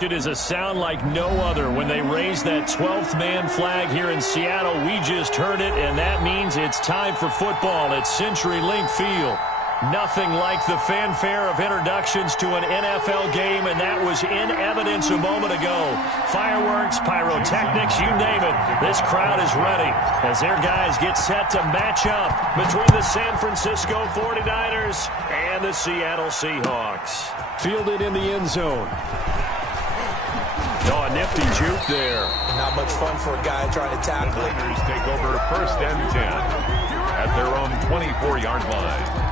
It is a sound like no other when they raise that 12th man flag here in Seattle. We just heard it, and that means it's time for football at CenturyLink Field. Nothing like the fanfare of introductions to an NFL game, and that was in evidence a moment ago. Fireworks, pyrotechnics, you name it. This crowd is ready as their guys get set to match up between the San Francisco 49ers and the Seattle Seahawks. Fielded in the end zone. Oh, a nifty juke there. Not much fun for a guy trying to tackle it. The Niners take over 1st and 10 at their own 24-yard line.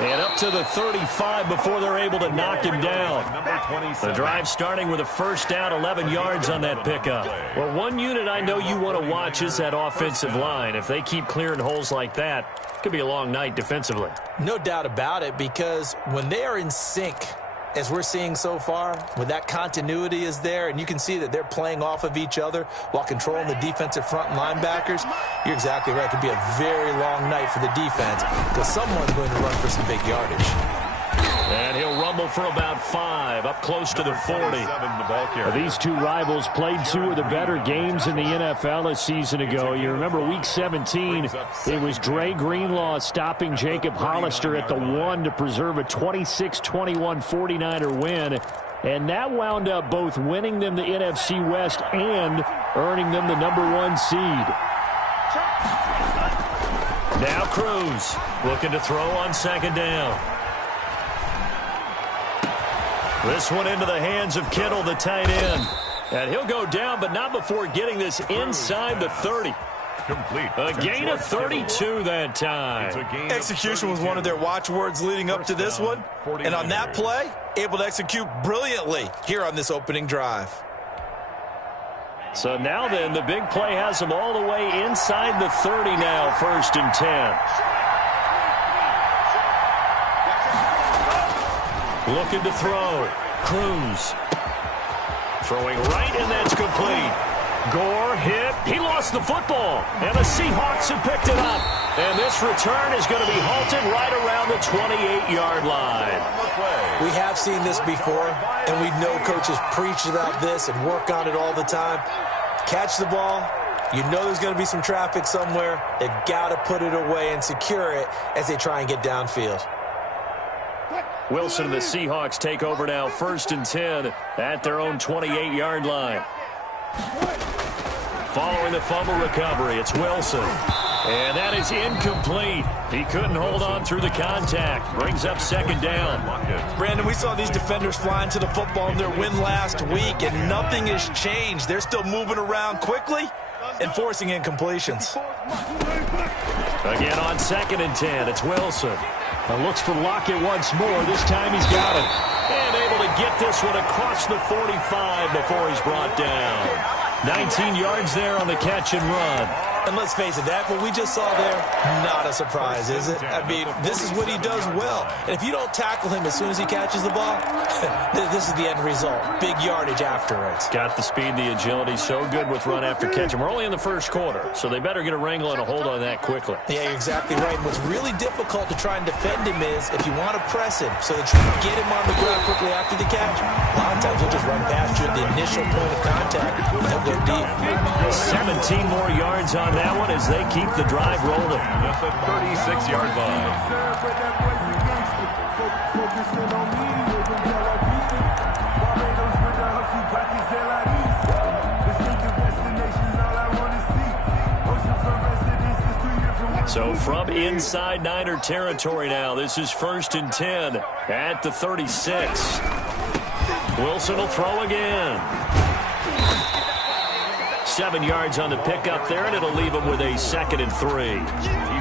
And up to the 35 before they're able to knock him down. The drive starting with a first down, 11 yards on that pickup. Well, one unit I know you want to watch is that offensive line. If they keep clearing holes like that, it could be a long night defensively. No doubt about it, because when they are in sync, as we're seeing so far, when that continuity is there and you can see that they're playing off of each other while controlling the defensive front linebackers, you're exactly right. It could be a very long night for the defense because someone's going to run for some big yardage. And he'll rumble for about 5, up close to the 40. These two rivals played 2 of the better games in the NFL a season ago. You remember Week 17, it was Dre Greenlaw stopping Jacob Hollister at the 1 to preserve a 26-21 49er win. And that wound up both winning them the NFC West and earning them the #1 seed. Now Cruz looking to throw on 2nd down. This one into the hands of Kittle, the tight end. And he'll go down, but not before getting this inside the 30. Complete. A gain of 32 that time. Execution was one of their watchwords leading up to this one. And on that play, able to execute brilliantly here on this opening drive. So now then, the big play has them all the way inside the 30 now, 1st and 10. Looking to throw. Cruz. Throwing right, and that's complete. Gore hit. He lost the football. And the Seahawks have picked it up. And this return is going to be halted right around the 28-yard line. We have seen this before, and we know coaches preach about this and work on it all the time. Catch the ball. You know there's going to be some traffic somewhere. They've got to put it away and secure it as they try and get downfield. Wilson and the Seahawks take over now, 1st and 10 at their own 28-yard line. Following the fumble recovery, it's Wilson. And that is incomplete. He couldn't hold on through the contact. Brings up 2nd down. Brandon, we saw these defenders flying to the football in their win last week, and nothing has changed. They're still moving around quickly and forcing incompletions. Again on 2nd and 10, it's Wilson. Looks for Lockett once more. This time he's got it. And able to get this one across the 45 before he's brought down. 19 yards there on the catch and run. And let's face it, that what we just saw there, not a surprise, is it? I mean, this is what he does well. And if you don't tackle him as soon as he catches the ball, this is the end result. Big yardage afterwards. Got the speed, the agility, so good with run after catch. And we're only in the 1st quarter, so they better get a wrangle and a hold on that quickly. Yeah, you're exactly right. And what's really difficult to try and defend him is if you want to press him so that you can get him on the ground quickly after the catch, a lot of times he'll just run past you at the initial point of contact and he'll go deep. 17 more yards on that one as they keep the drive rolling. That's a 36-yard line. So from inside Niner territory now, this is 1st and 10 at the 36. Wilson will throw again. 7 yards on the pickup there, and it'll leave him with a 2nd and 3.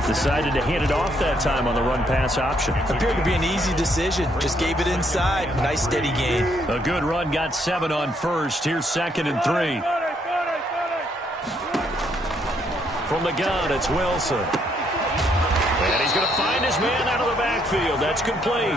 Decided to hand it off that time on the run-pass option. Appeared to be an easy decision. Just gave it inside. Nice steady gain. A good run, got 7 on 1st. Here's 2nd and 3. From the gun, it's Wilson. And he's going to find his man out of the backfield. That's complete.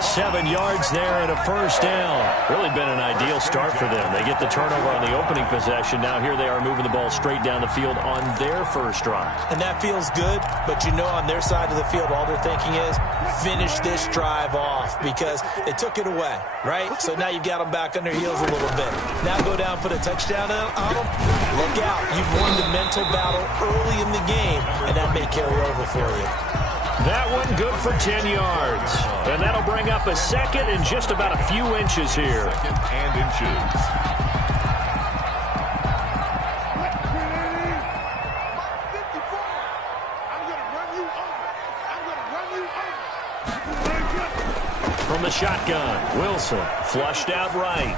7 yards there and a first down. Really been an ideal start for them. They get the turnover on the opening possession. Now here they are moving the ball straight down the field on their first drive. And that feels good, but you know on their side of the field, all they're thinking is finish this drive off because they took it away, right? So now you've got them back on their heels a little bit. Now go down, put a touchdown on them. Look out. You've won the mental battle early in the game, and that may carry over for you. That one good for 10 yards. And that'll bring up a second and just about a few inches here. Second and inches. From the shotgun, Wilson flushed out right.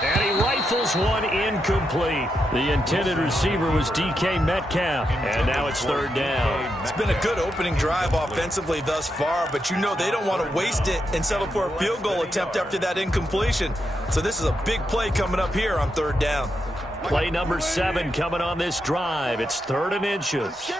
And he rifles one incomplete. The intended receiver was DK Metcalf. And now it's third down. It's been a good opening drive offensively thus far, but you know they don't want to waste it and settle for a field goal attempt after that incompletion. So this is a big play coming up here on third down. Play number 7 coming on this drive. It's 3rd and inches.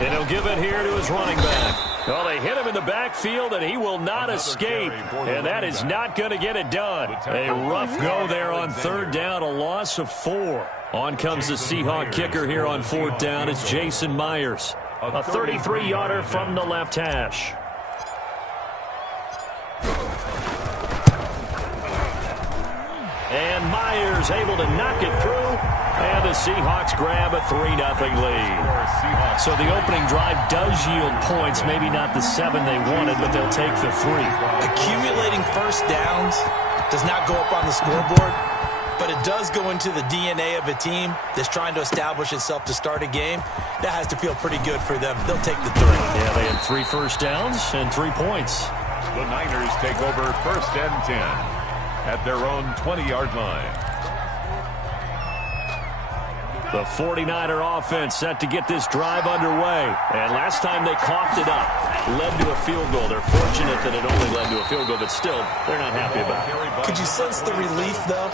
And he'll give it here to his running back. Well, they hit him in the backfield, and he will not escape. And that is not going to get it done. A rough go there on third down, a loss of 4. On comes the Seahawk kicker here on fourth down. It's Jason Myers. A 33-yarder from the left hash. And Myers able to knock it through. And the Seahawks grab a 3-0 lead. So the opening drive does yield points. Maybe not the 7 they wanted, but they'll take the 3. Accumulating first downs does not go up on the scoreboard, but it does go into the DNA of a team that's trying to establish itself to start a game. That has to feel pretty good for them. They'll take the 3. Yeah, they had 3 first downs and 3 points. The Niners take over 1st and 10 at their own 20-yard line. The 49er offense set to get this drive underway. And last time they coughed it up, led to a field goal. They're fortunate that it only led to a field goal, but still, they're not happy about it. Could you sense the relief, though,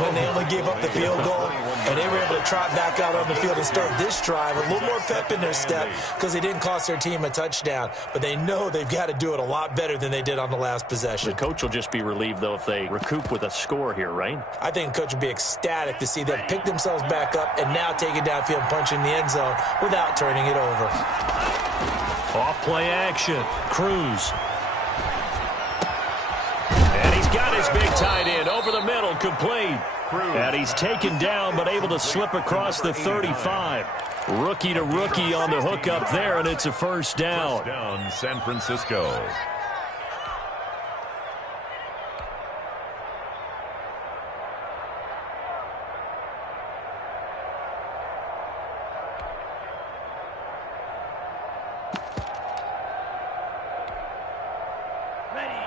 when they only gave up the field goal and they were able to trot back out on the field and start this drive? A little more pep in their step because they didn't cost their team a touchdown, but they know they've got to do it a lot better than they did on the last possession. The coach will just be relieved, though, if they recoup with a score here, right? I think the coach would be ecstatic to see them pick themselves back up and now take it downfield and punch in the end zone without turning it over. Off play action. Cruz. And he's got his big tight end over the middle, complete. And he's taken down but able to slip across the 35. Rookie to rookie on the hook up there, and it's a first down. First down, San Francisco.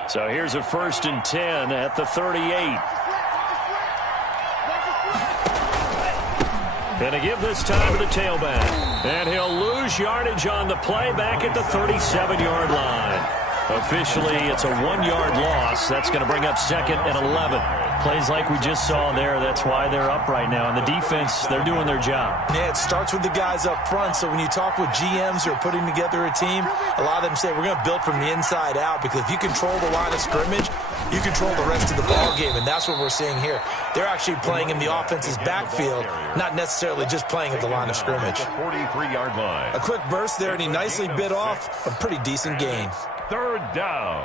So here's a 1st and 10 at the 38. Gonna give this time to the tailback. And he'll lose yardage on the play back at the 37-yard line. Officially, it's a 1-yard loss. That's going to bring up 2nd and 11. Plays like we just saw there. That's why they're up right now. And the defense, they're doing their job. Yeah, it starts with the guys up front. So when you talk with GMs who are putting together a team, a lot of them say we're going to build from the inside out, because if you control the line of scrimmage, you control the rest of the ball game, and that's what we're seeing here. They're actually playing in the offense's backfield, not necessarily just playing at the line of scrimmage. 43-yard line. A quick burst there, and he nicely bit off a pretty decent gain. 3rd down.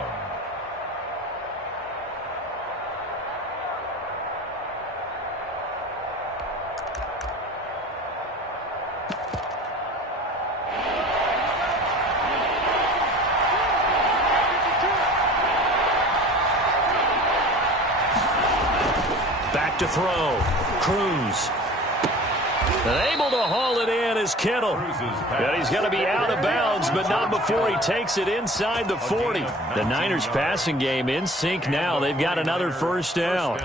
Back to throw. Cruz. And able to haul it in is Kittle. And he's going to be out of bounds, but not before he takes it inside the 40. The Niners passing game in sync now. They've got another first down.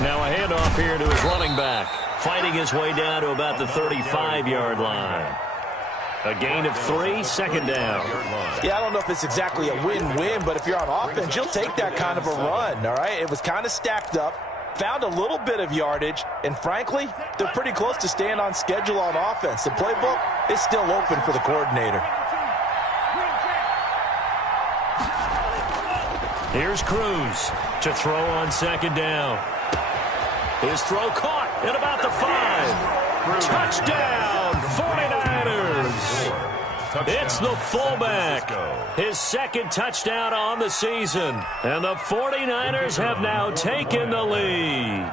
Now a handoff here to his running back. Fighting his way down to about the 35-yard line. A gain of 3, second down. Yeah, I don't know if it's exactly a win-win, but if you're on offense, you'll take that kind of a run, all right? It was kind of stacked up, found a little bit of yardage, and frankly, they're pretty close to staying on schedule on offense. The playbook is still open for the coordinator. Here's Cruz to throw on second down. His throw caught at about the 5. Touchdown, 49ers. It's the fullback. His second touchdown on the season. And the 49ers have now taken the lead.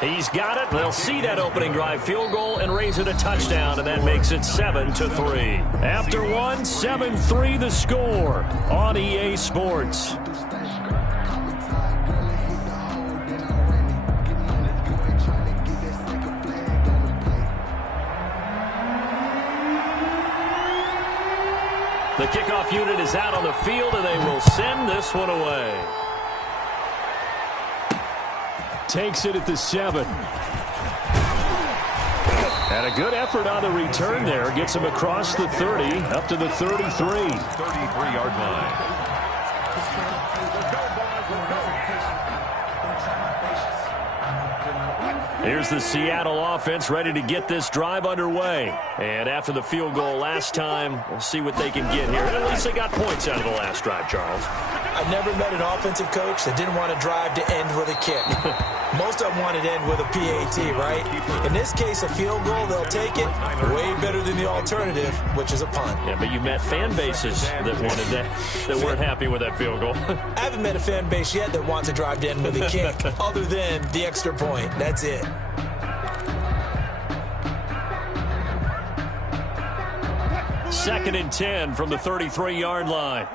He's got it. They'll see that opening drive field goal and raise it a touchdown, and that makes it 7-3. After one, 7-3 the score on EA Sports. The kickoff unit is out on the field, and they will send this one away. Takes it at the 7. And a good effort on the return there. Gets him across the 30, up to the 33. 33-yard line. Here's the Seattle offense ready to get this drive underway. And after the field goal last time, we'll see what they can get here. At least they got points out of the last drive, Charles. I never met an offensive coach that didn't want to drive to end with a kick. Most of them wanted to end with a PAT, right? In this case, a field goal, they'll take it. Way better than the alternative, which is a punt. Yeah, but you met fan bases that wanted that weren't happy with that field goal. I haven't met a fan base yet that wants to drive to end with a kick, other than the extra point. That's it. Second and 10 from the 33-yard line.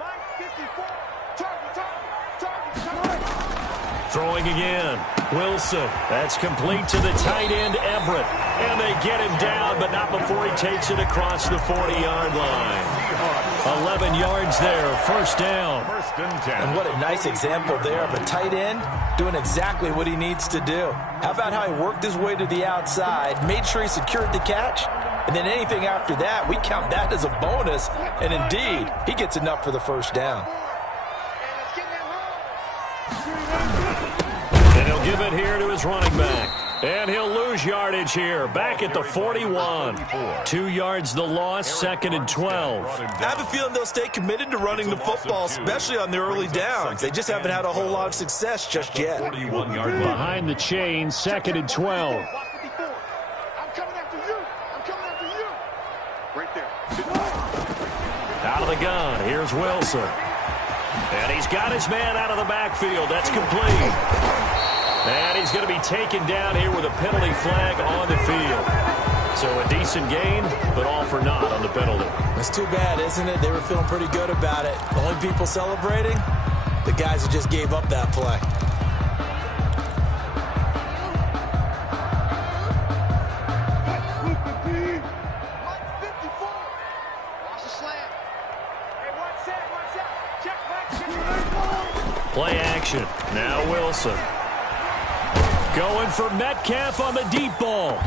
Throwing again. Wilson. That's complete to the tight end, Everett. And they get him down, but not before he takes it across the 40-yard line. 11 yards there, first down. And what a nice example there of a tight end doing exactly what he needs to do. How about how he worked his way to the outside, made sure he secured the catch, and then anything after that, we count that as a bonus. And indeed, he gets enough for the first down. And he'll give it here to his running back. And he'll lose yardage here. Back at the 41. 2 yards the loss, second and 12. I have a feeling they'll stay committed to running the football, especially on the early downs. They just haven't had a whole lot of success just yet. Behind the chain, second and 12. Out of the gun, here's Wilson. And he's got his man out of the backfield. That's complete. And he's going to be taken down here with a penalty flag on the field. So a decent gain, but all for naught on the penalty. It's too bad, isn't it? They were feeling pretty good about it. The only people celebrating, the guys who just gave up that play. Play action. Now Wilson. Going for Metcalf on the deep ball.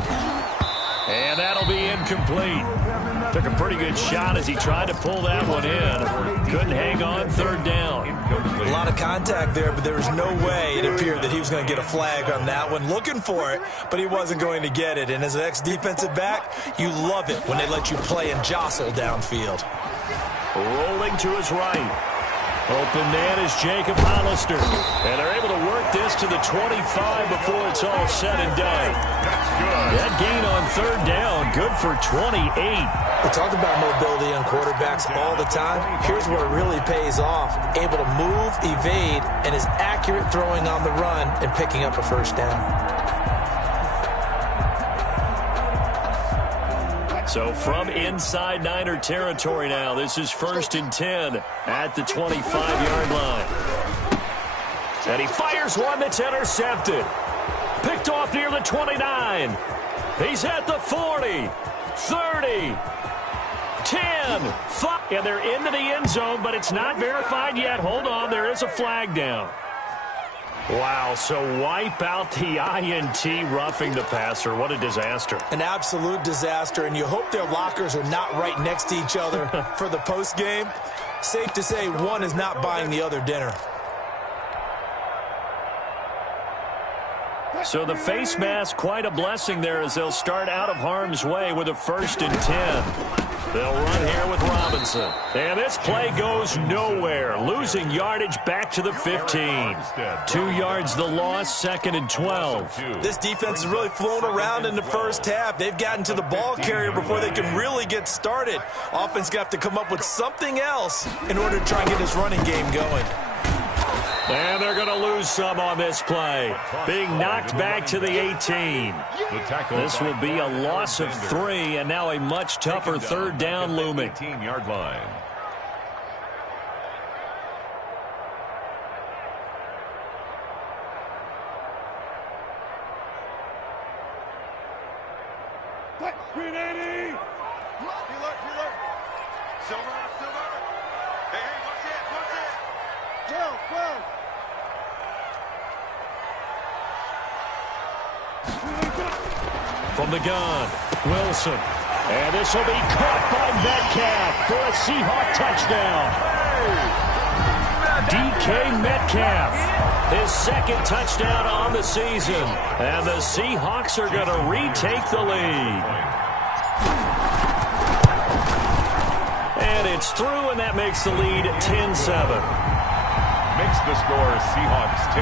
And that'll be incomplete. Took a pretty good shot as he tried to pull that one in. Couldn't hang on, third down. A lot of contact there, but there was no way it appeared that he was going to get a flag on that one. Looking for it, but he wasn't going to get it. And as an ex-defensive back, you love it when they let you play and jostle downfield. Rolling to his right. Open man is Jacob Hollister. And they're able to work this to the 25 before it's all said and done. That gain on third down, good for 28. We talk about mobility on quarterbacks all the time. Here's where it really pays off. Able to move, evade, and is accurate throwing on the run and picking up a first down. So from inside Niner territory now, this is first and 10 at the 25-yard line. And he fires one that's intercepted. Picked off near the 29. He's at the 40, 30, 10, 5. And they're into the end zone, but it's not verified yet. Hold on, there is a flag down. Wow, so wipe out the INT roughing the passer. What a disaster. An absolute disaster, and you hope their lockers are not right next to each other for the postgame. Safe to say one is not buying the other dinner. So the face mask, quite a blessing there as they'll start out of harm's way with a 1st and 10. They'll run here with Robinson. And this play goes nowhere. Losing yardage back to the 15. 2 yards the loss, 2nd and 12. This defense is really flown around in the first half. They've gotten to the ball carrier before they can really get started. Offense got to come up with something else in order to try and get this running game going. And they're going to lose some on this play. Being knocked back to the 18. This will be a loss of 3, and now a much tougher 3rd down looming. 18-yard line. Green 80! Silver! Hey, watch it! 12! From the gun, Wilson. And this will be caught by Metcalf for a Seahawk touchdown. DK Metcalf, his 2nd touchdown on the season. And the Seahawks are going to retake the lead. And it's through, and that makes the lead 10-7. Makes the score Seahawks 10,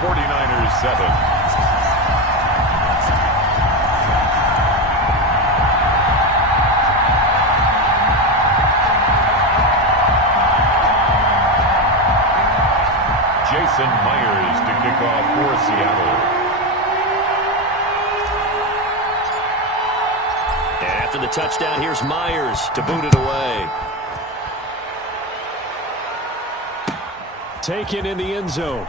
49ers 7. Jason Myers to kick off for Seattle. After the touchdown, here's Myers to boot it away. Taken in the end zone.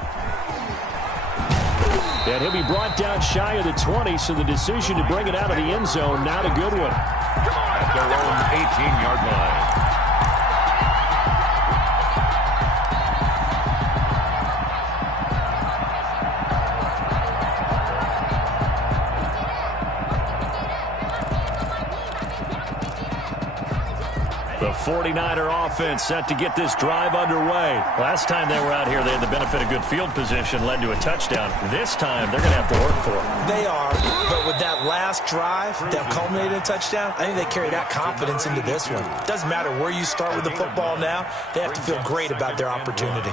And he'll be brought down shy of the 20, so the decision to bring it out of the end zone, not a good one. At their own 18-yard line. The 49er offense set to get this drive underway. Last time they were out here, they had the benefit of good field position, led to a touchdown. This time, they're going to have to work for it. They are, but with that last drive that culminated in a touchdown, I think they carry that confidence into this one. Doesn't matter where you start with the football now, they have to feel great about their opportunity.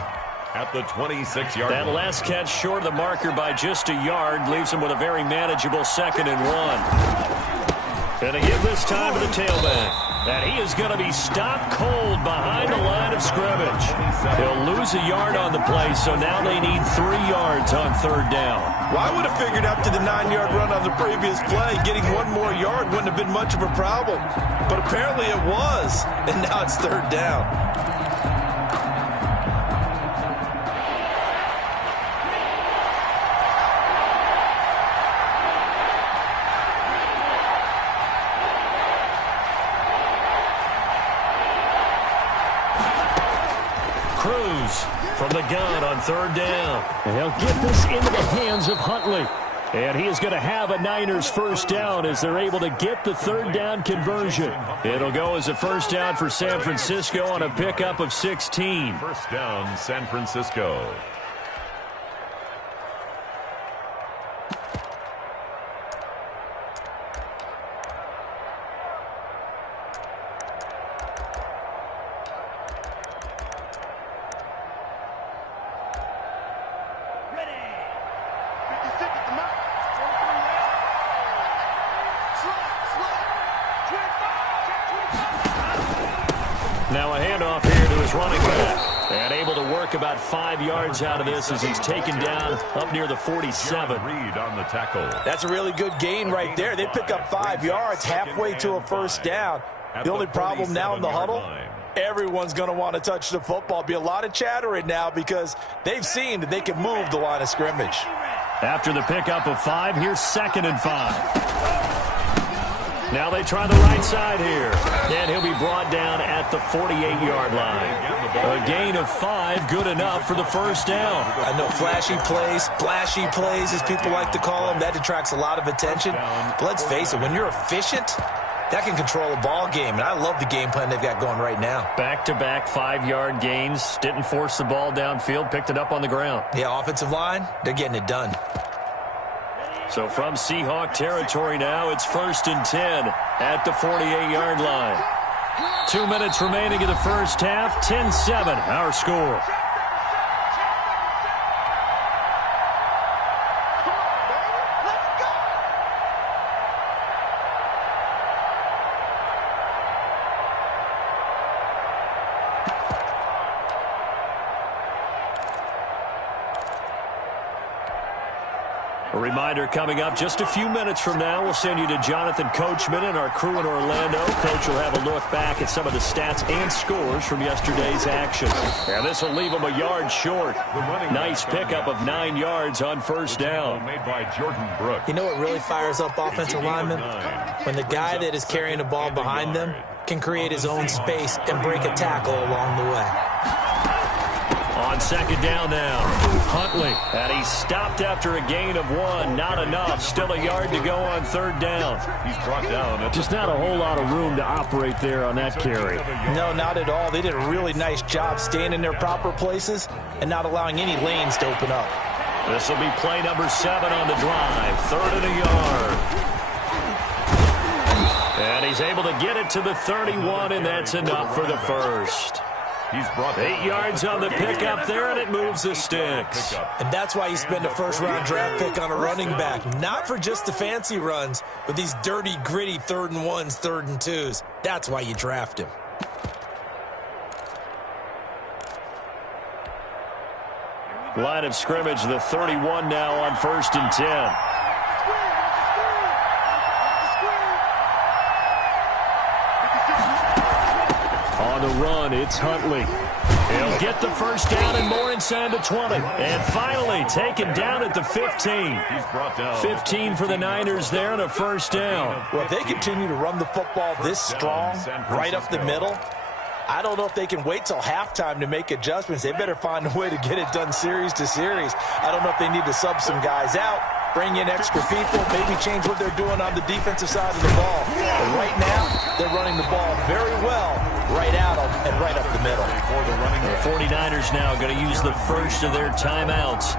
At the 26-yard line. That last catch short of the marker by just a yard leaves them with a very manageable 2nd and 1. Going to give this time to the tailback. And he is going to be stopped cold behind the line of scrimmage. He'll lose a yard on the play, so now they need 3 yards on 3rd down. Well, I would have figured up to the 9-yard run on the previous play. Getting 1 more yard wouldn't have been much of a problem. But apparently it was, and now it's 3rd down. Cruz from the gun on 3rd down. And he'll get this into the hands of Huntley. And he is going to have a Niners 1st down as they're able to get the 3rd down conversion. It'll go as a 1st down for San Francisco on a pickup of 16. 1st down, San Francisco. Now a handoff here to his running back. And able to work about 5 yards out of this as he's taken down up near the 47. Reed on the tackle. That's a really good gain right there. They pick up 5 yards halfway to a 1st down. The only problem now in the huddle, everyone's going to want to touch the football. Be a lot of chattering now because they've seen that they can move the line of scrimmage. After the pickup of 5, here's 2nd and 5. Now they try the right side here. And he'll be brought down at the 48-yard line. A gain of 5, good enough for the first down. I know flashy plays, splashy plays, as people like to call them, that attracts a lot of attention. But let's face it, when you're efficient, that can control a ball game. And I love the game plan they've got going right now. Back-to-back 5-yard gains. Didn't force the ball downfield. Picked it up on the ground. Yeah, offensive line, they're getting it done. So from Seahawk territory now, it's 1st and 10 at the 48-yard line. 2 minutes remaining in the first half. 10-7, our score. A reminder coming up just a few minutes from now, we'll send you to Jonathan Coachman and our crew in Orlando. Coach will have a look back at some of the stats and scores from yesterday's action. And this will leave them a yard short. Nice pickup of 9 yards on first down. Made by Jordan Brooks. You know what really fires up offensive linemen? When the guy that is carrying the ball behind them can create his own space and break a tackle along the way. On second down now, Huntley. And he stopped after a gain of 1. Not enough. Still a yard to go on third down. He's brought down. Just not a whole lot of room to operate there on that carry. No, not at all. They did a really nice job staying in their proper places and not allowing any lanes to open up. This will be play number 7 on the drive. 3rd and a yard. And he's able to get it to the 31, and that's enough for the first. He's brought 8 yards on the pickup there, and it moves the sticks. And that's why you spend a first-round draft pick on a running back. Not for just the fancy runs, but these dirty, gritty 3rd and 1s, 3rd and 2s. That's why you draft him. Line of scrimmage, the 31 now on 1st and 10. On the run, it's Huntley. He'll get the first down and more inside the 20. And finally taken down at the 15. He's brought down. 15 for the Niners there and a first down. Well, if they continue to run the football this strong, right up the middle, I don't know if they can wait till halftime to make adjustments. They better find a way to get it done series to series. I don't know if they need to sub some guys out, bring in extra people, maybe change what they're doing on the defensive side of the ball. But right now, they're running the ball very well right at them and right up the middle. The 49ers now going to use the first of their timeouts,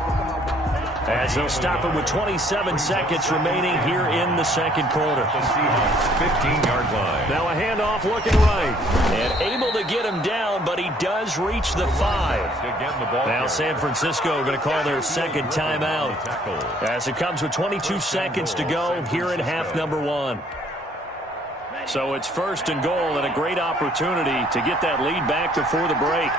as they'll stop it with 27 seconds remaining here in the second quarter. 15-yard line. Now a handoff looking right. And able to get him down, but he does reach the 5. Now San Francisco going to call their second timeout, as it comes with 22 seconds to go here in half number 1. So it's 1st and goal, and a great opportunity to get that lead back before the break.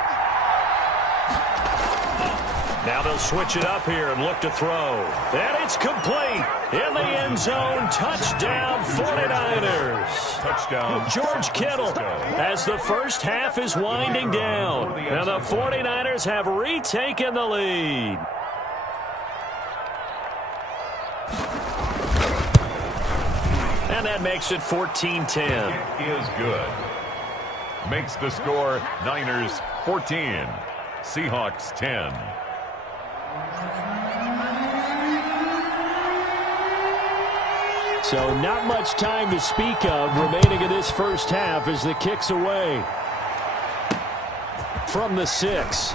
Now they'll switch it up here and look to throw. And it's complete. In the end zone, touchdown 49ers. Touchdown. George Kittle, as the first half is winding down. And the 49ers have retaken the lead. And that makes it 14-10. Is good. Makes the score Niners 14, Seahawks 10. So not much time to speak of remaining in this first half as the kick's away from the 6.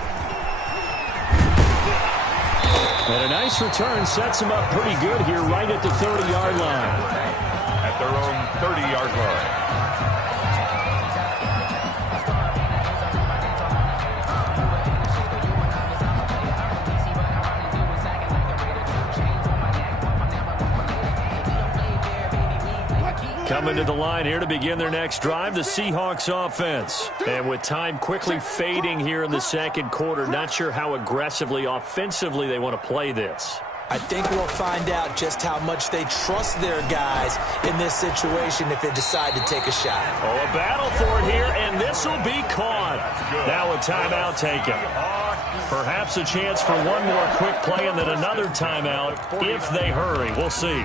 And a nice return sets them up pretty good here right at the 30-yard line. At their own 30-yard line. Coming to the line here to begin their next drive, the Seahawks offense. And with time quickly fading here in the second quarter, not sure how aggressively, offensively they want to play this. I think we'll find out just how much they trust their guys in this situation if they decide to take a shot. Oh, a battle for it here, and this will be caught. Now a timeout taken. Perhaps a chance for one more quick play and then another timeout if they hurry. We'll see.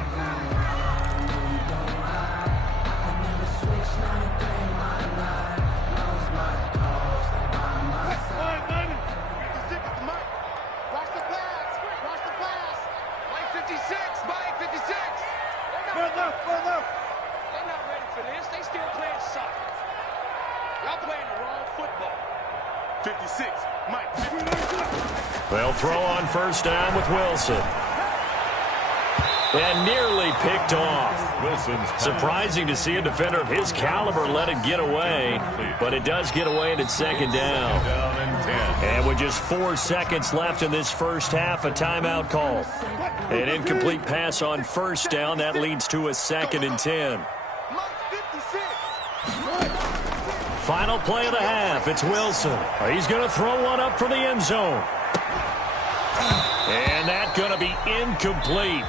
56. Mike. They'll throw on first down with Wilson. And nearly picked off. Wilson's Surprising to see a defender of his caliber let it get away, but it does get away and it's second down. down and 10. And with just 4 seconds left in this first half, a timeout call. An incomplete pass on first down. That leads to a 2nd and 10. Final play of the half. It's Wilson. He's going to throw one up for the end zone. And that's going to be incomplete.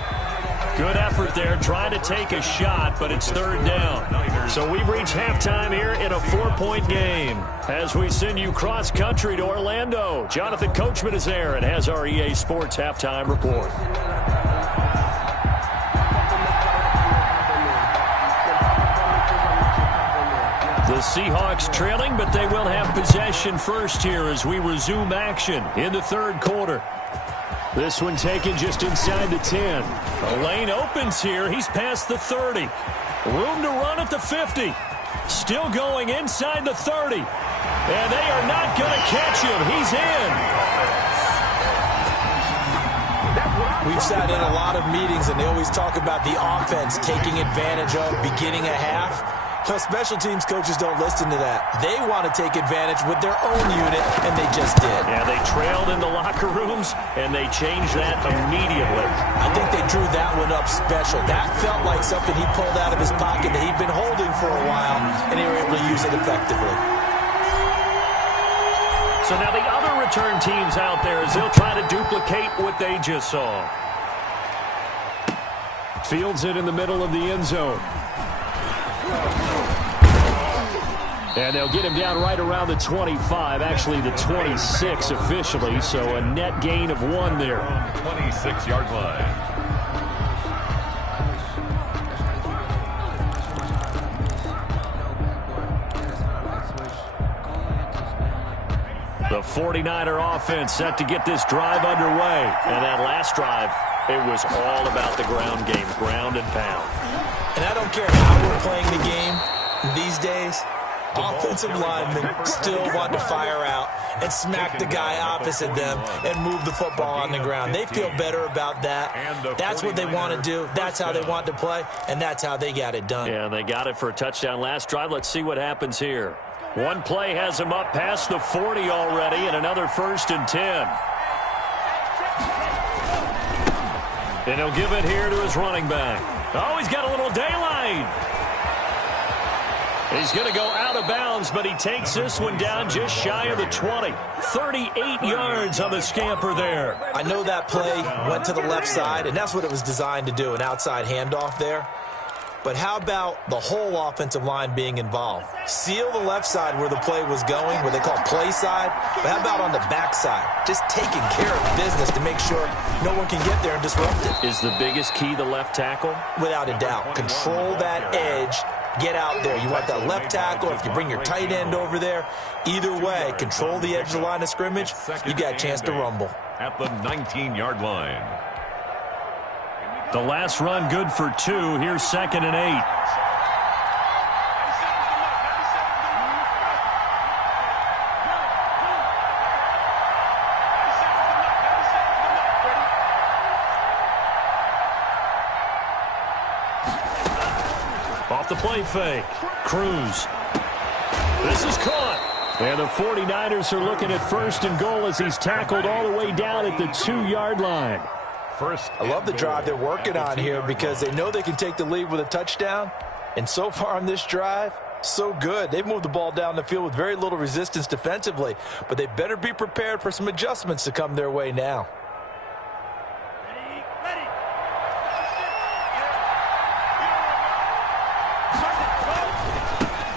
Good effort there, trying to take a shot, but it's third down. So we've reached halftime here in a 4-point game. As we send you cross-country to Orlando, Jonathan Coachman is there and has our EA Sports halftime report. The Seahawks trailing, but they will have possession first here as we resume action in the third quarter. This one taken just inside the 10. A lane opens here. He's past the 30. Room to run at the 50. Still going inside the 30. And they are not going to catch him. He's in. We've sat in a lot of meetings, and they always talk about the offense taking advantage of beginning a half. So special teams coaches don't listen to that. They want to take advantage with their own unit, and they just did. Yeah, they trailed in the locker rooms, and they changed that immediately. I think they drew that one up special. That felt like something he pulled out of his pocket that he'd been holding for a while, and they were able to use it effectively. So now the other return teams out there as they'll try to duplicate what they just saw. Fields it in the middle of the end zone. And they'll get him down right around the 25, actually the 26 officially, so a net gain of 1 there. 26-yard line. The 49er offense set to get this drive underway. And that last drive, it was all about the ground game, ground and pound. And I don't care how we're playing the game these days, offensive linemen still want to fire out and smack the guy opposite them and move the football on the ground. They feel better about that. That's what they want to do. That's how they want to play, and that's how they got it done. Yeah, they got it for a touchdown last drive. Let's see what happens here. One play has him up past the 40 already, and another 1st and 10. And he'll give it here to his running back. Oh, he's got a little daylight. He's going to go out of bounds, but he takes this one down just shy of the 20. 38 yards on the scamper there. I know that play went to the left side, and that's what it was designed to do, an outside handoff there. But how about the whole offensive line being involved? Seal the left side where the play was going, where they call play side. But how about on the back side? Just taking care of business to make sure no one can get there and disrupt it. Is the biggest key the left tackle? Without a doubt. Control that edge. Get out there. You want that left tackle. If you bring your tight end over there, either way, control the edge of the line of scrimmage, you got a chance to rumble. At the 19-yard line. The last run good for 2. Here's 2nd and 8. Off the play fake. Cruz. This is caught. And the 49ers are looking at 1st and goal as he's tackled all the way down at the 2-yard line. I love the drive they're working on here because they know they can take the lead with a touchdown. And so far on this drive, so good. They've moved the ball down the field with very little resistance defensively, but they better be prepared for some adjustments to come their way now.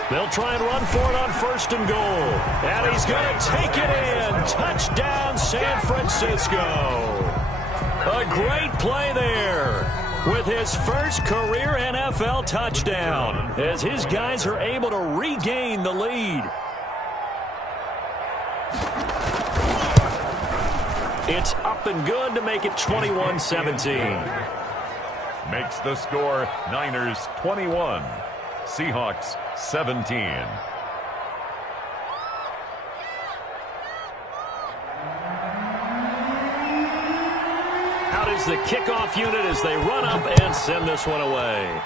They'll try and run for it on 1st and goal. And he's going to take it in. Touchdown, San Francisco. A great play there with his first career NFL touchdown as his guys are able to regain the lead. It's up and good to make it 21-17. Makes the score Niners 21, Seahawks 17. out is the kickoff unit as they run up and send this one away.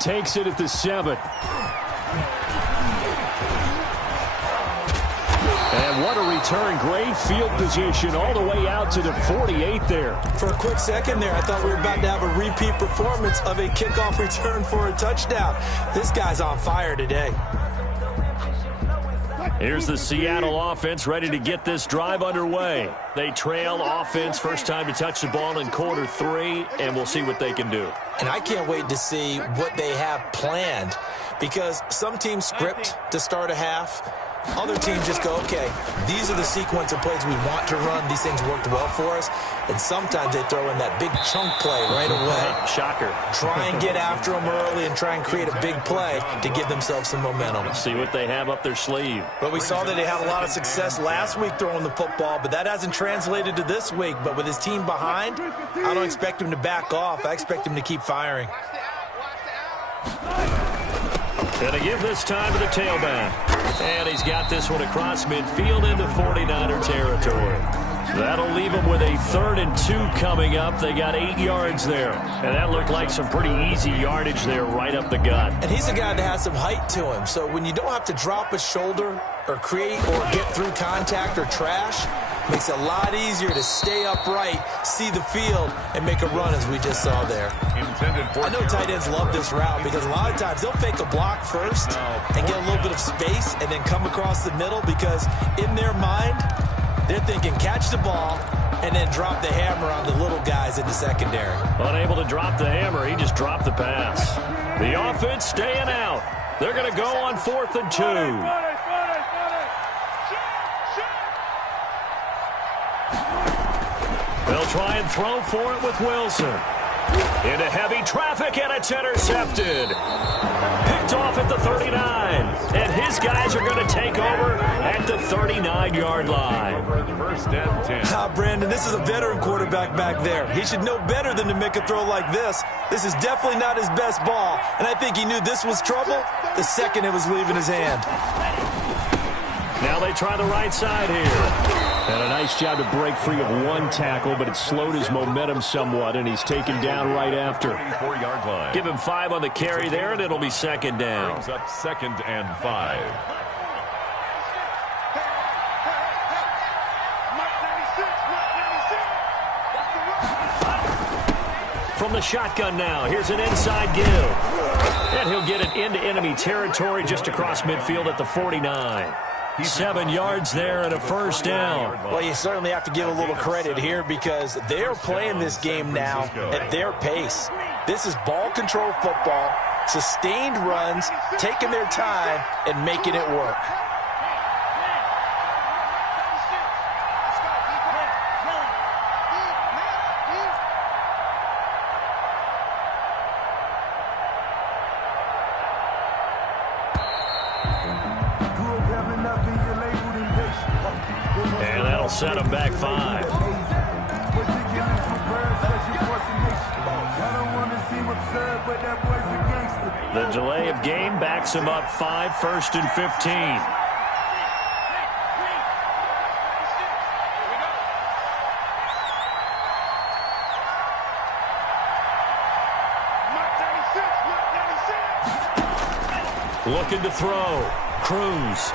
Takes it at the 7. And what a return. Great field position all the way out to the 48 there. For a quick second there, I thought we were about to have a repeat performance of a kickoff return for a touchdown. This guy's on fire today. Here's the Seattle offense ready to get this drive underway. They trail offense first time to touch the ball in quarter 3, and we'll see what they can do. And I can't wait to see what they have planned, because some teams script to start a half. Other teams just go, okay, these are the sequence of plays we want to run. These things worked well for us. And sometimes they throw in that big chunk play right away. Shocker. Try and get after them early and try and create a big play to give themselves some momentum. See what they have up their sleeve. But we saw that they had a lot of success last week throwing the football, but that hasn't translated to this week. But with his team behind, I don't expect him to back off. I expect him to keep firing. Gonna give this time to the tailback. And he's got this one across midfield into 49er territory. That'll leave him with a 3rd and 2 coming up. They got 8 yards there. And that looked like some pretty easy yardage there right up the gut. And he's a guy that has some height to him. So when you don't have to drop a shoulder or create or get through contact or trash, makes it a lot easier to stay upright, see the field, and make a run as we just saw there. I know tight ends love this route because a lot of times they'll fake a block first and get a little bit of space and then come across the middle, because in their mind, they're thinking catch the ball and then drop the hammer on the little guys in the secondary. Unable to drop the hammer, he just dropped the pass. The offense staying out. They're going to go on 4th and 2. They'll try and throw for it with Wilson. Into heavy traffic, and it's intercepted. Picked off at the 39. And his guys are going to take over at the 39-yard line. First and 10. Brandon, this is a veteran quarterback back there. He should know better than to make a throw like this. This is definitely not his best ball. And I think he knew this was trouble the second it was leaving his hand. Now they try the right side here. And a nice job to break free of one tackle, but it slowed his momentum somewhat, and he's taken down right after. 24-yard line. Give him 5 on the carry there, and it'll be 2nd down. Brings up 2nd and 5. From the shotgun now, here's an inside give. And he'll get it into enemy territory just across midfield at the 49. 7 yards there and a 1st down. Well, you certainly have to give a little credit here because they're playing this game now at their pace. This is ball control football, sustained runs, taking their time, and making it work. And that'll set him back 5. The delay of game backs him up 5, 1st and 15. Looking to throw. Cruz.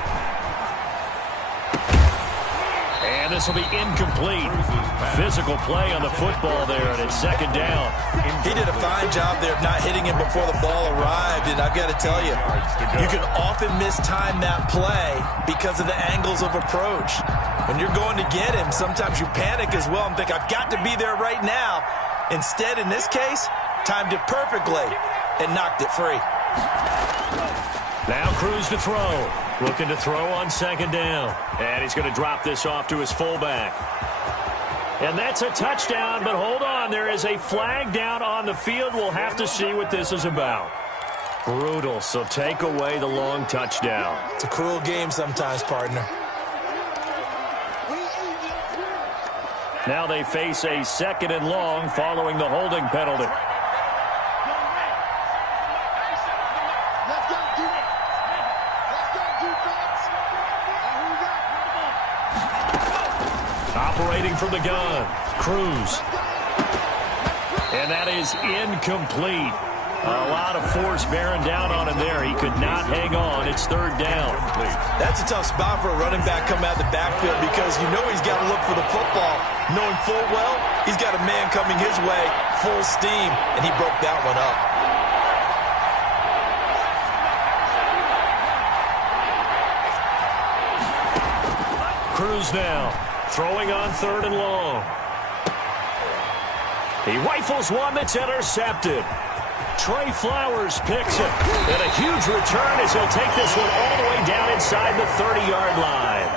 And this will be incomplete. Physical play on the football there, and it's 2nd down. He did a fine job there of not hitting him before the ball arrived, and I've got to tell you, you can often mistime that play because of the angles of approach. When you're going to get him, sometimes you panic as well and think, I've got to be there right now. Instead, in this case, timed it perfectly and knocked it free. Now Cruz to throw. Looking to throw on 2nd down. And he's going to drop this off to his fullback. And that's a touchdown, but hold on. There is a flag down on the field. We'll have to see what this is about. Brutal, so take away the long touchdown. It's a cruel game sometimes, partner. Now they face a 2nd and long following the holding penalty. operating from the gun. Cruz. And that is incomplete. A lot of force bearing down on him there. He could not hang on. It's third down. That's a tough spot for a running back coming out of the backfield because you know he's got to look for the football. Knowing full well, he's got a man coming his way, full steam, and he broke that one up. Cruz now, throwing on third and long. He rifles one that's intercepted. Trey Flowers picks it. And a huge return as he'll take this one all the way down inside the 30-yard line.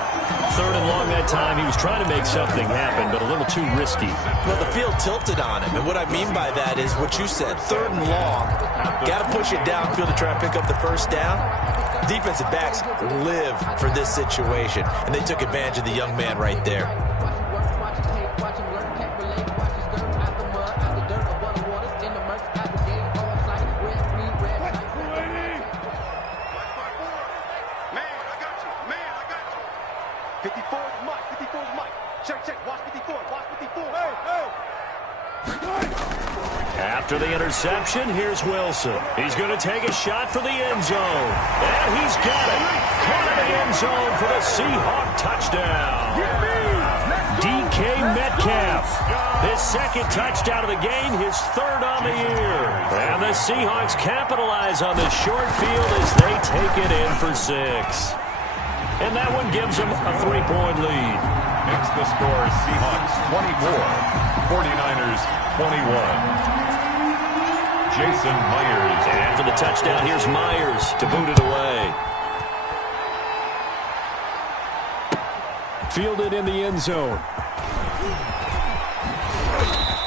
Third and long that time. He was trying to make something happen, but a little too risky. Well, the field tilted on him, and what I mean by that is what you said. Third and long. Got to push it downfield to try and pick up the first down. Defensive backs live for this situation, and they took advantage of the young man right there. After the interception, here's Wilson. He's going to take a shot for the end zone. And he's got it. Caught in the end zone for the Seahawk touchdown. DK Metcalf. His second touchdown of the game, his third on the year. And the Seahawks capitalize on this short field as they take it in for 6. And that one gives them a 3-point lead. Makes the score Seahawks 24, 49ers 21. Jason Myers. And after the touchdown, here's Myers to boot it away. Fielded in the end zone.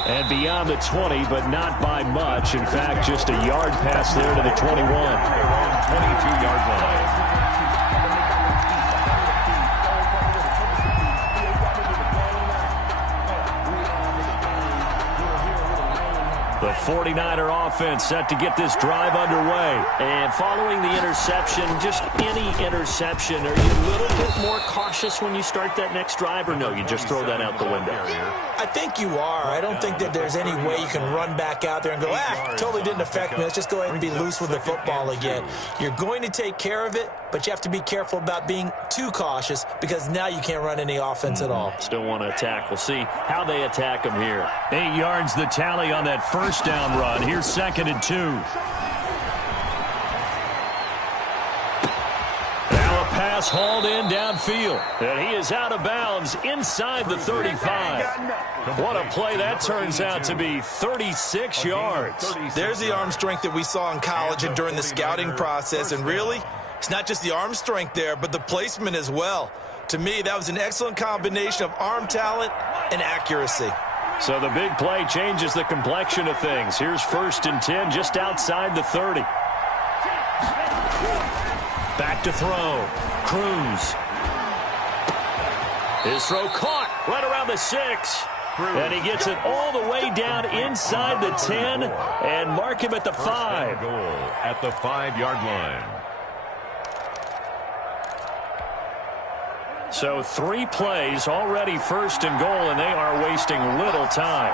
And beyond the 20, but not by much. In fact, just a yard pass there to the 21. Around 22-yard line. The 49er offense set to get this drive underway. And following the interception, just any interception, are you a little bit more cautious when you start that next drive, or no, you just throw that out the window? I think you are. I don't think that there's any way you can run back out there and go, totally didn't affect me. Let's just go ahead and be loose with the football again. You're going to take care of it, but you have to be careful about being too cautious because now you can't run any offense at all. Still want to attack. We'll see how they attack him here. 8 yards the tally on that first down run. Here's 2nd and 2. Now a pass hauled in downfield. And he is out of bounds inside the 35. What a play that turns out to be. 36 yards. There's the arm strength that we saw in college and during the scouting process. And really, it's not just the arm strength there, but the placement as well. To me, that was an excellent combination of arm talent and accuracy. So the big play changes the complexion of things. Here's 1st and 10 just outside the 30. Back to throw. Cruz. His throw caught right around the 6. And he gets it all the way down inside the 10 and mark him at the 5. Goal at the 5-yard line. So 3 plays, already 1st and goal, and they are wasting little time.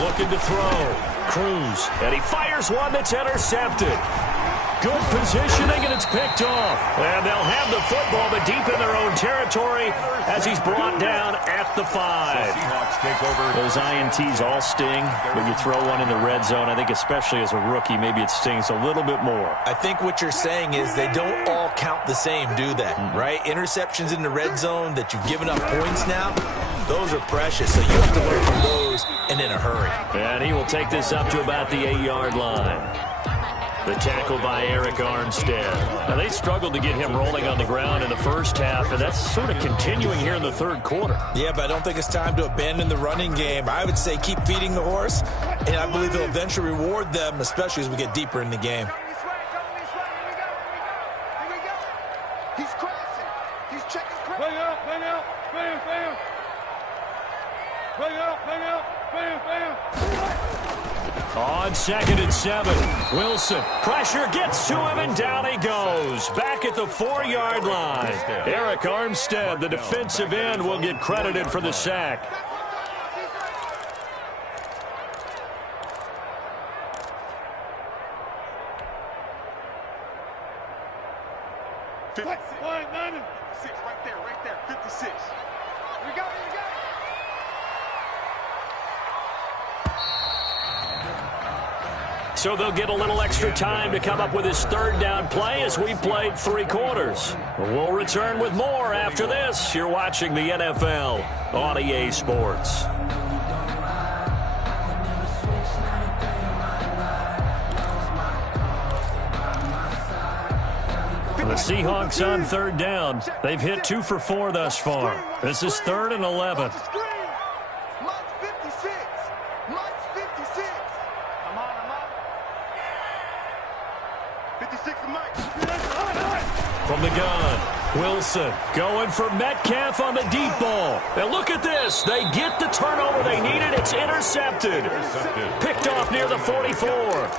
Looking to throw. Cruz. And he fires one that's intercepted. Good positioning, and it's picked off. And they'll have the football, but deep in their own territory as he's brought down at the 5. Seahawks take over. Those INTs all sting when you throw one in the red zone. I think especially as a rookie, maybe it stings a little bit more. I think what you're saying is they don't all count the same, do they? Right? Interceptions in the red zone that you've given up points now, those are precious. So you have to learn from those and in a hurry. And he will take this up to about the 8-yard line. The tackle by Eric Armstead. Now, they struggled to get him rolling on the ground in the first half, and that's sort of continuing here in the third quarter. Yeah, but I don't think it's time to abandon the running game. I would say keep feeding the horse, and I believe he'll eventually reward them, especially as we get deeper in the game. He's crossing. He's checking. Bang out, bang out, bam, bam. Bang out, bang out, bam, bam. On 2nd and 7, Wilson. Pressure gets to him, and down he goes. Back at the 4-yard line. Eric Armstead, the defensive end, will get credited for the sack. Right there, 56. We got it. So they'll get a little extra time to come up with his 3rd down play as we played 3 quarters. We'll return with more after this. You're watching the NFL on EA Sports. The Seahawks on 3rd down. They've hit 2 for 4 thus far. This is 3rd and 11. From the gun, Wilson going for Metcalf on the deep ball. And look at this. They get the turnover they needed. It's intercepted. Picked off near the 44.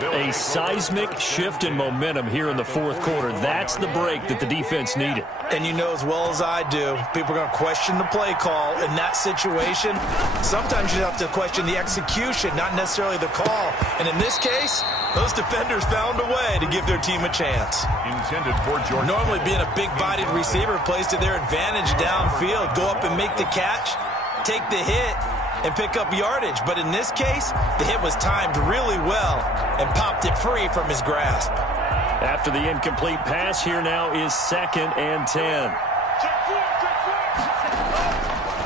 A seismic shift in momentum here in the 4th quarter. That's the break that the defense needed. And you know as well as I do, people are going to question the play call in that situation. Sometimes you have to question the execution, not necessarily the call. And in this case, those defenders found a way to give their team a chance. Intended for George. Normally being a big-bodied receiver plays to their advantage downfield. Go up and make the catch, take the hit, and pick up yardage. But in this case, the hit was timed really well and popped it free from his grasp. After the incomplete pass, here now is 2nd and 10.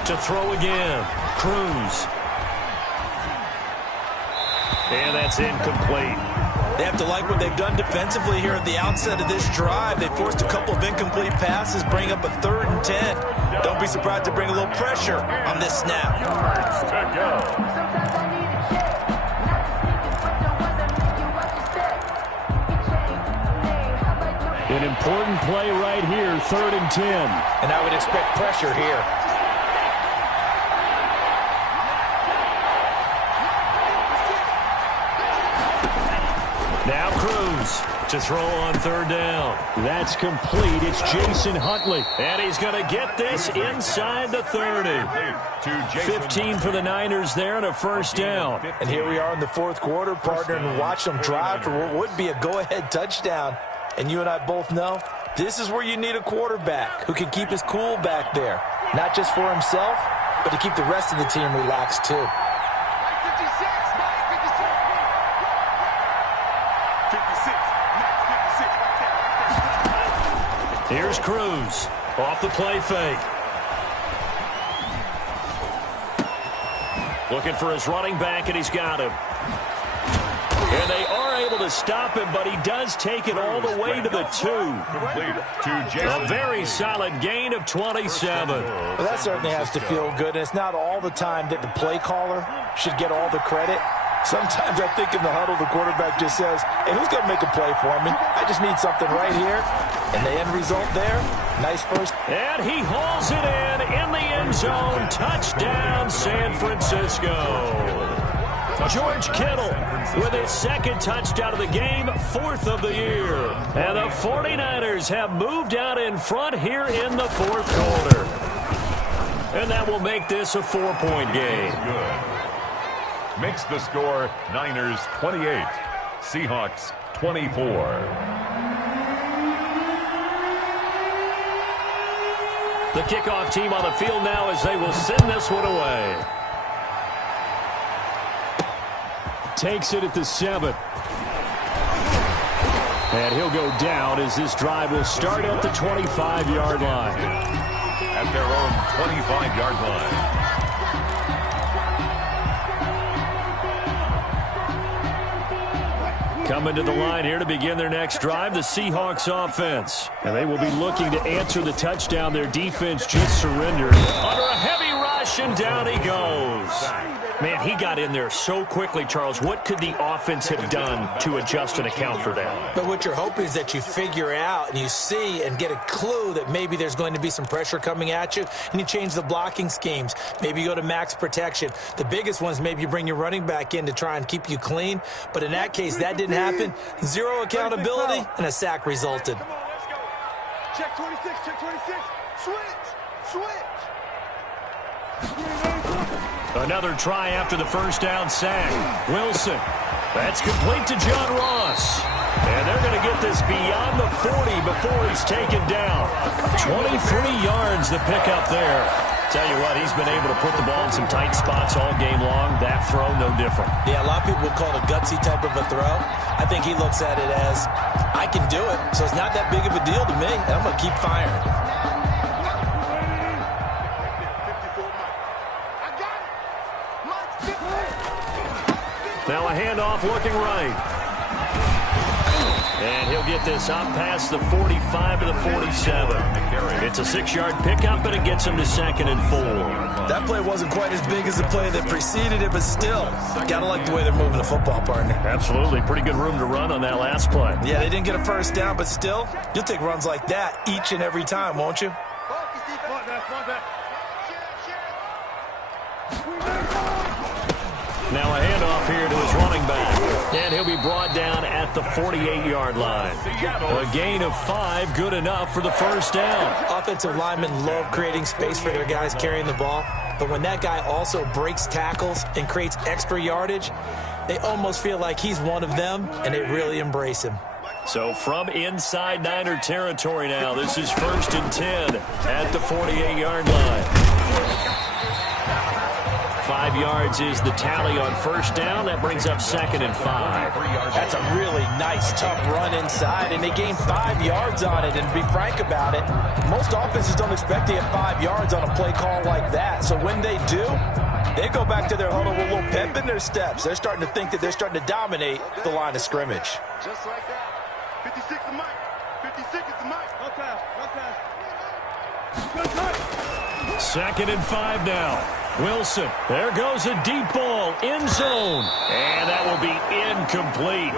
To throw again, Cruz. And that's incomplete. They have to like what they've done defensively here at the outset of this drive. They forced a couple of incomplete passes, bring up a 3rd and 10. Don't be surprised to bring a little pressure on this snap. Yards to go. An important play right here, 3rd and 10. And I would expect pressure here. Now Cruz to throw on 3rd down. That's complete. It's Jason Huntley. And he's going to get this inside the 30. 15 for the Niners there and a 1st down. And here we are in the 4th quarter, partner, and watch them drive for what would be a go-ahead touchdown. And you and I both know this is where you need a quarterback who can keep his cool back there. Not just for himself, but to keep the rest of the team relaxed too. Here's Cruz off the play fake. Looking for his running back, and he's got him. And they are able to stop him, but he does take it all the way to the 2. A very solid gain of 27. Well, that certainly has to feel good. And it's not all the time that the play caller should get all the credit. Sometimes I think in the huddle, the quarterback just says, hey, who's going to make a play for me? I just need something right here. And the end result there, nice first. And he hauls it in the end zone. Touchdown, San Francisco. George Kittle with his 2nd touchdown of the game, 4th of the year. And the 49ers have moved out in front here in the 4th quarter. And that will make this a 4-point game. Good. Makes the score Niners 28, Seahawks 24. The kickoff team on the field now as they will send this one away. Takes it at the 7. And he'll go down as this drive will start at the 25-yard line. At their own 25-yard line. Coming to the line here to begin their next drive, the Seahawks offense. And they will be looking to answer the touchdown their defense just surrendered. Under a heavy rush rush, and down he goes. Man, he got in there so quickly, Charles. What could the offense have done to adjust and account for that? But what you're hoping is that you figure out and you see and get a clue that maybe there's going to be some pressure coming at you, and you change the blocking schemes. Maybe you go to max protection. The biggest one is maybe you bring your running back in to try and keep you clean. But in that case, that didn't happen. Zero accountability, and a sack resulted. Come on, let's go. Check 26, check 26. Switch. Another try after the first down sack. Wilson. That's complete to John Ross. And they're going to get this beyond the 40 before he's taken down. 23 yards the pickup there. Tell you what, he's been able to put the ball in some tight spots all game long. That throw, no different. Yeah, a lot of people would call it a gutsy type of a throw. I think he looks at it as, I can do it, so it's not that big of a deal to me, and I'm going to keep firing. Now a handoff looking right. And he'll get this out past the 45 to the 47. It's a 6-yard pickup, and it gets him to 2nd and 4. That play wasn't quite as big as the play that preceded it, but still, gotta like the way they're moving the football, partner. Absolutely. Pretty good room to run on that last play. Yeah, they didn't get a first down, but still, you'll take runs like that each and every time, won't you? Now a handoff here to his running back. And he'll be brought down at the 48-yard line. A gain of 5, good enough for the first down. Offensive linemen love creating space for their guys carrying the ball. But when that guy also breaks tackles and creates extra yardage, they almost feel like he's one of them, and they really embrace him. So from inside Niner territory now, this is 1st and 10 at the 48-yard line. 5 yards is the tally on first down. That brings up 2nd and 5. That's a really nice, tough run inside, and they gained 5 yards on it. And to be frank about it, most offenses don't expect to get 5 yards on a play call like that. So when they do, they go back to their huddle with a little pep in their steps. They're starting to think that they're starting to dominate the line of scrimmage. Just like that. 56 is Mike. 56 is Mike. No pass. 2nd and 5 now. Wilson, there goes a deep ball, end zone, and that will be incomplete.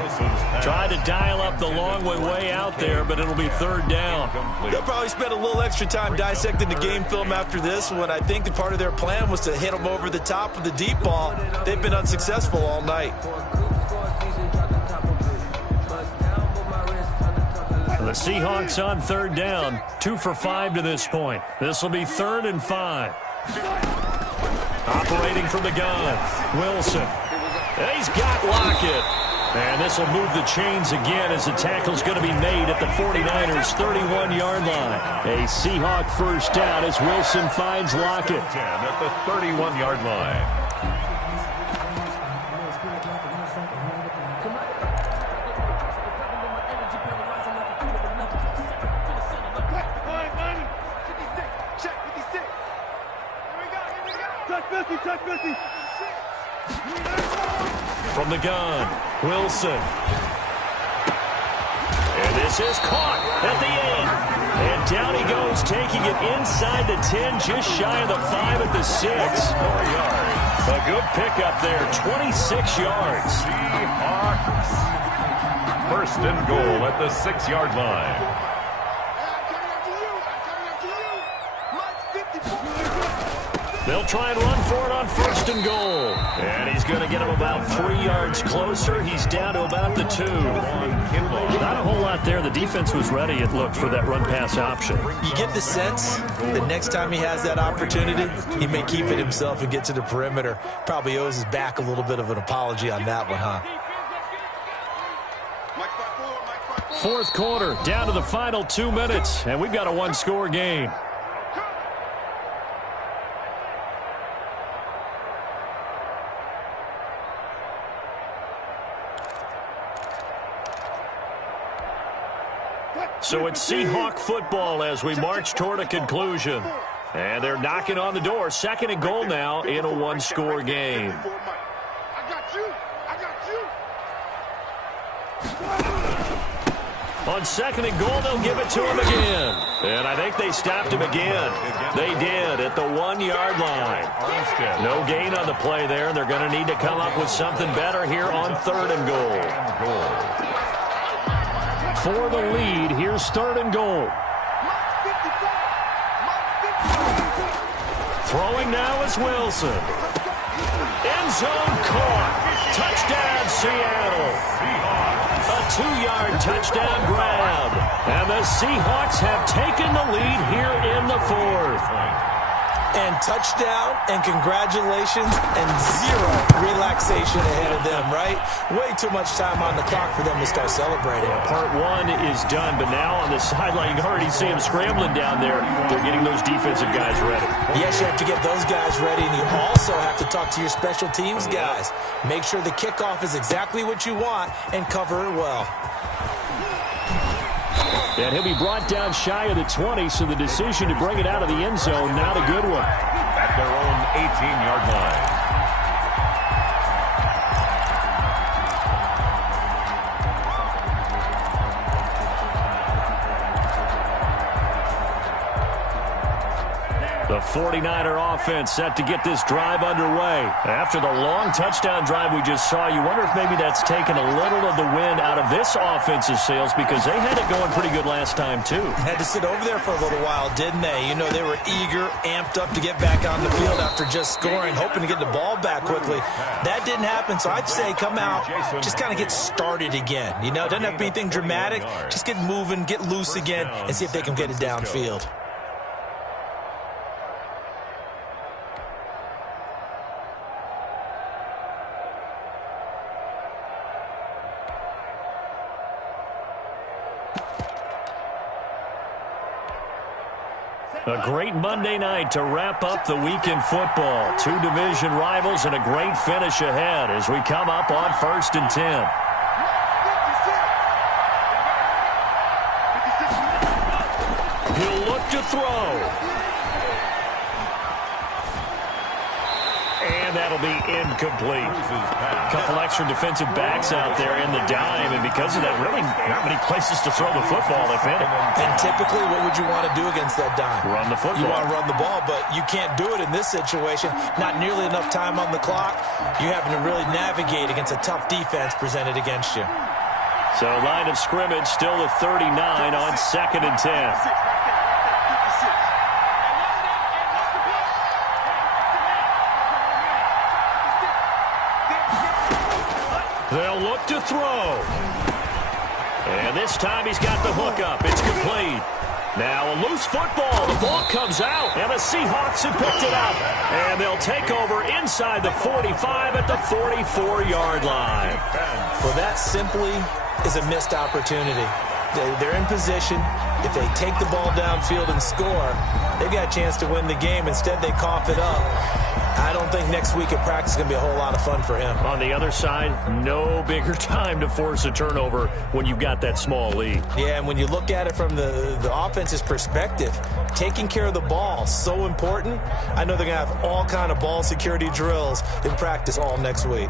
Tried to dial up the long way out there, but it'll be 3rd down. They'll probably spend a little extra time dissecting the game film after this one. I think that part of their plan was to hit them over the top of the deep ball. They've been unsuccessful all night. The Seahawks on 3rd down, 2 for 5 to this point. This will be 3rd and 5. Operating from the gun, Wilson. And he's got Lockett. And this will move the chains again as the tackle's going to be made at the 49ers' 31-yard line. A Seahawk first down as Wilson finds Lockett. At the 31-yard line. From the gun, Wilson. And this is caught at the end. And down he goes, taking it inside the 10, just shy of the 5 at the 6. A good pickup there, 26 yards. Seahawks. 1st and goal at the 6-yard line. They'll try and run for it on 1st and goal. And he's going to get him about 3 yards closer. He's down to about the 2. Not a whole lot there. The defense was ready, it looked, for that run-pass option. You get the sense that next time he has that opportunity, he may keep it himself and get to the perimeter. Probably owes his back a little bit of an apology on that one, huh? 4th quarter, down to the final 2 minutes, and we've got a 1-score game. So it's Seahawk football as we march toward a conclusion. And they're knocking on the door. 2nd and goal now in a 1-score game. On 2nd and goal, they'll give it to him again. And I think they stopped him again. They did at the 1-yard line. No gain on the play there. They're going to need to come up with something better here on 3rd and goal. For the lead, here's 3rd and goal. Throwing now is Wilson. End zone caught. Touchdown, Seattle. A 2-yard touchdown grab. And the Seahawks have taken the lead here in the 4th. And touchdown and congratulations and zero relaxation ahead of them, right? Way too much time on the clock for them to start celebrating. Part 1 is done, but now on the sideline, you can already see them scrambling down there. They're getting those defensive guys ready. Yes, you have to get those guys ready, and you also have to talk to your special teams guys. Make sure the kickoff is exactly what you want and cover it well. And he'll be brought down shy of the 20, so the decision to bring it out of the end zone, not a good one. At their own 18-yard line. The 49er offense set to get this drive underway. After the long touchdown drive we just saw, you wonder if maybe that's taken a little of the wind out of this offense's sails, because they had it going pretty good last time, too. Had to sit over there for a little while, didn't they? You know, they were eager, amped up to get back on the field after just scoring, hoping to get the ball back quickly. That didn't happen, so I'd say come out, just kind of get started again. You know, it doesn't have to be anything dramatic. Just get moving, get loose again, and see if they can get it downfield. A great Monday night to wrap up the week in football. 2 division rivals and a great finish ahead as we come up on 1st and 10. He'll look to throw. And that'll be incomplete. A couple extra defensive backs out there in the dime, and because of that, really not many places to throw the football, if any. And typically, what would you want to do against that dime? Run the football. You want to run the ball, but you can't do it in this situation. Not nearly enough time on the clock. You're having to really navigate against a tough defense presented against you. So line of scrimmage still at 39 on 2nd and 10. They'll look to throw. And this time he's got the hook up. It's complete. Now a loose football. The ball comes out. And the Seahawks have picked it up. And they'll take over inside the 45 at the 44-yard line. Well, that simply is a missed opportunity. They're in position. If they take the ball downfield and score, they've got a chance to win the game. Instead, they cough it up. I don't think next week at practice is going to be a whole lot of fun for him. On the other side, no bigger time to force a turnover when you've got that small lead. Yeah, and when you look at it from the offense's perspective, taking care of the ball, so important. I know they're going to have all kind of ball security drills in practice all next week.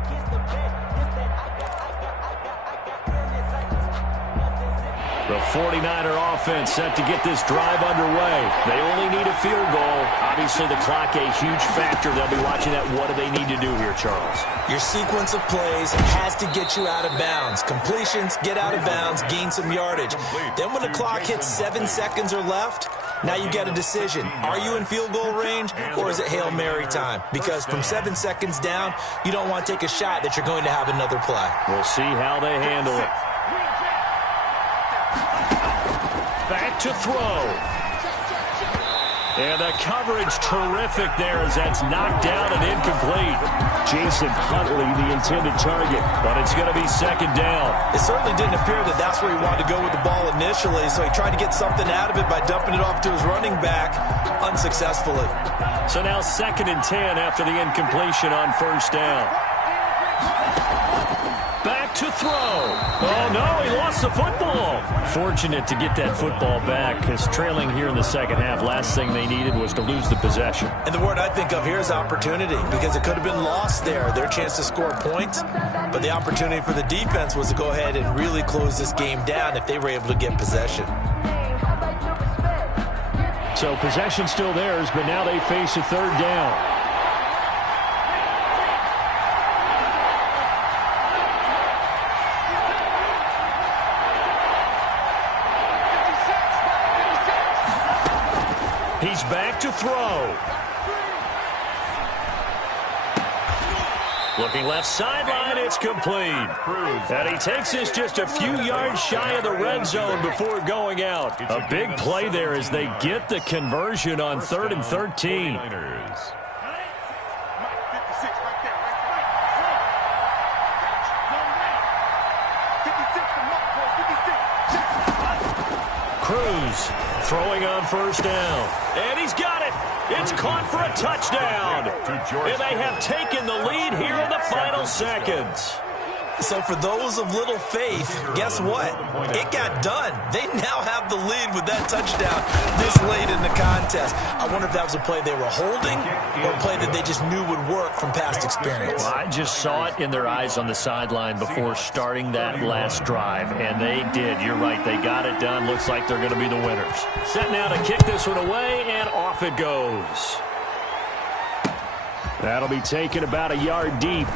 The 49er offense set to get this drive underway. They only need a field goal. Obviously, the clock a huge factor. They'll be watching that. What do they need to do here, Charles? Your sequence of plays has to get you out of bounds. Completions, get out of bounds, gain some yardage. Then when the clock hits 7 seconds or left, now you get a decision. Are you in field goal range, or is it Hail Mary time? Because from 7 seconds down, you don't want to take a shot that you're going to have another play. We'll see how they handle it. Back to throw. And the coverage terrific there as that's knocked down and incomplete. Jason Huntley, the intended target, but it's going to be 2nd down. It certainly didn't appear that that's where he wanted to go with the ball initially, so he tried to get something out of it by dumping it off to his running back unsuccessfully. So now 2nd and 10 after the incompletion on 1st down. Back to throw. Oh, no, he lost the football. Fortunate to get that football back, because trailing here in the second half, last thing they needed was to lose the possession. And the word I think of here is opportunity, because it could have been lost there, their chance to score points. But the opportunity for the defense was to go ahead and really close this game down if they were able to get possession. So possession still theirs, but now they face a third down. He's back to throw. Looking left sideline, it's complete. And he takes this just a few yards shy of the red zone before going out. A big play there as they get the conversion on 3rd and 13. Cruz throwing on 1st down. And he's got it. It's caught for a touchdown. And they have taken the lead here in the final seconds. So for those of little faith, guess what? It got done. They now have the lead with that touchdown this late in the contest. I wonder if that was a play they were holding or a play that they just knew would work from past experience. Well, I just saw it in their eyes on the sideline before starting that last drive, and they did. You're right. They got it done. Looks like they're going to be the winners. Set now to kick this one away, and off it goes. That'll be taken about a yard deep.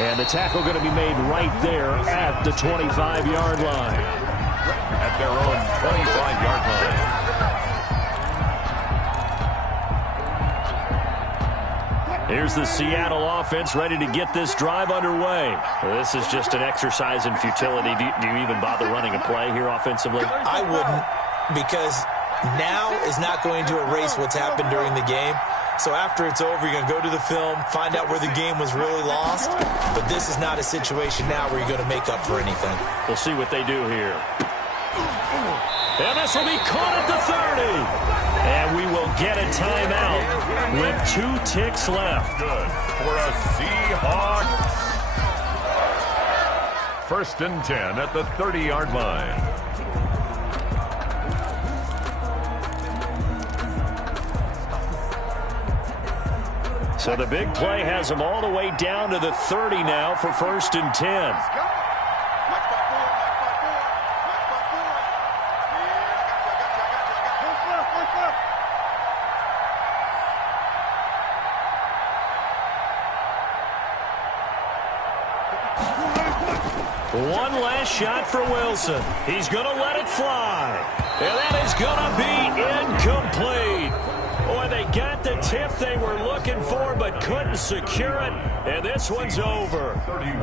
And the tackle going to be made right there at the 25-yard line. At their own 25-yard line. Here's the Seattle offense ready to get this drive underway. This is just an exercise in futility. Do you even bother running a play here offensively? I wouldn't, because now is not going to erase what's happened during the game. So after it's over, you're going to go to the film, find out where the game was really lost. But this is not a situation now where you're going to make up for anything. We'll see what they do here. And this will be caught at the 30. And we will get a timeout with 2 ticks left. Good for a Seahawks. 1st and 10 at the 30-yard line. So the big play has them all the way down to the 30 now for 1st and 10. One last shot for Wilson. He's going to let it fly. And that is going to be incomplete. Boy, they got the tip they were looking for but couldn't secure it. And this one's over. 31.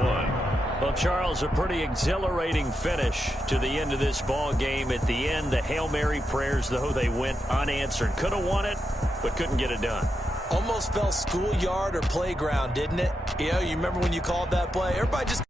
Well, Charles, a pretty exhilarating finish to the end of this ball game. At the end, the Hail Mary prayers, though, they went unanswered. Could have won it, but couldn't get it done. Almost felt schoolyard or playground, didn't it? You know, you remember when you called that play? Everybody just